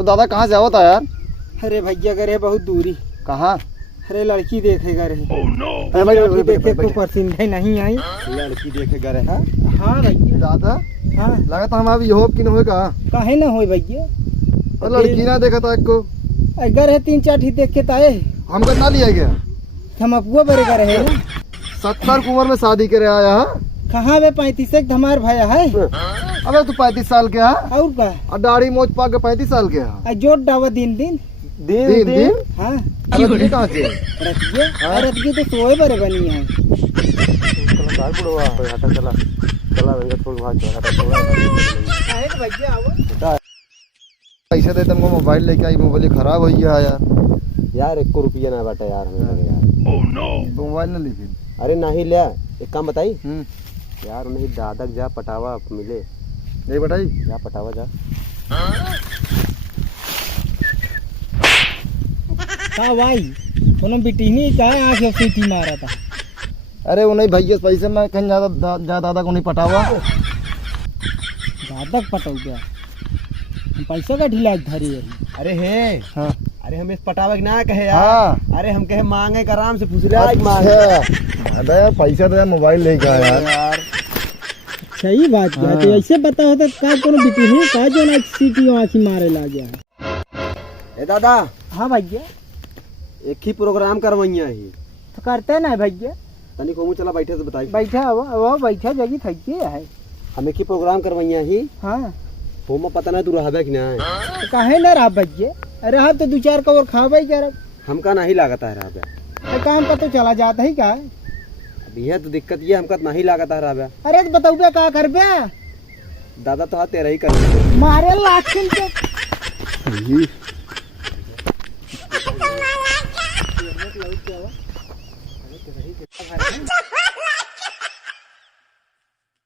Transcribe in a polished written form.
तो दादा कहाँ से आवता यार? अरे भैया करे बहुत दूरी। कहाँ? अरे लड़की देखेगा रहे। अरे भाई लड़की देखे को पसंद है नहीं आई। लड़की देखेगा रे। हाँ भैया। दादा हाँ लगा था हम अभी यो कि न होगा। काहे ना हो भैया? और लड़की ना देखा था एक को। अगर है 3-4 ही देख के ताए हम ना लिया गया। हम अपुआ बरे का रहे ना। 70 की उम्र में शादी करे आया है। कहाँ वे 35 हमार भैया है। अबे तू 35 साल के है और का और दाढ़ी मोच पा के 35 साल के है। जोड़ डावा दिन दिन दिन दिन। हाँ लड़की कहाँ से? रतिया रतिया तो सोए बरे बनी है। चला चला भैया आओ पैसे दे तुमको मोबाइल लेके आई। मोबाइल खराब हो गया यार। यार 1 रुपया ना बाटे यार हमें लगे यार। तो मोबाइल ना ली फिर। अरे नहीं लिया। एक काम बताई हम्म। यार नहीं दादक जा पटावा मिले। नहीं बताई जा पटावा जा। हाँ भाई कोनो बिटिनी का आँख से सीटी मारा था। अरे वो नहीं भैया पैसे में कहीं ज्यादा दादा को नहीं पटावा। दादा पटाऊ गया पैसा का ढीला धरी है। अरे हे हाँ अरे हम इस पटावा की ना कहे यार। हाँ। अरे हम कहे मांगे का आराम से फुसला मांगे। अरे पैसा दे मोबाइल लेके आया यार। सही बात है। तो ऐसे बता होता का कोनो बिटिनी का जो ना सीटी आँखी मारे ला गया। ए दादा हाँ भैया एक ही प्रोग्राम करवैया ही तो करते ना भैया। तनी को चला बैठे तो बताई। बैठा वो बैठा जगी थकी है। हम एक ही प्रोग्राम करवैया ही। हाँ होमा पता नहीं तू रहबे कि ना। तो काहे ना रहा भैया? अरे हाँ तो 2-4 कवर खावे कर। हमका नहीं लागता है रहबे। तो काम का तो चला जाता ही का। अब यह तो दिक्कत ये हमका नहीं लागता है रहबे। अरे तो बताऊबे का करबे? दादा तो हाथ तेरा ही कर मारे लाखिन के